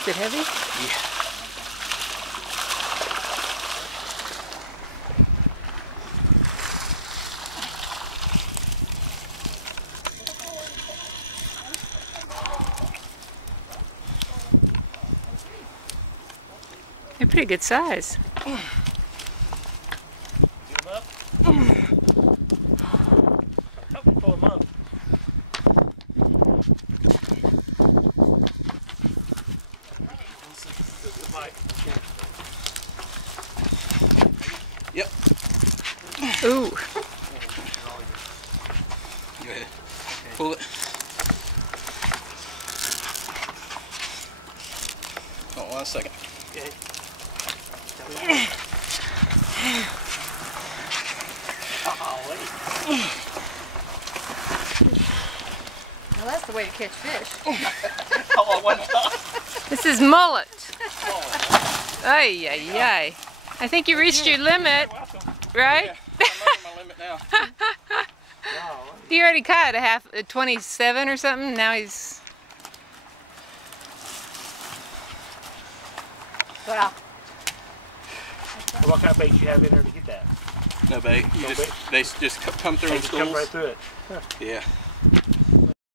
Is it heavy? Yeah. They're pretty good size. Get them up. Help me pull them up. Yep. Ooh. Go ahead. Pull it. Hold on a second. Okay. Well, that's the way to catch fish. All at one time. This is mullet. Ay, ay, ay. I think you reached your limit, right? Yeah, I'm under my limit now. He already caught a 27 or something. Now he's... Wow. What kind of bait you have in there to get that? No bait. No You bait? they just come through They in just come schools. right through it. Yeah.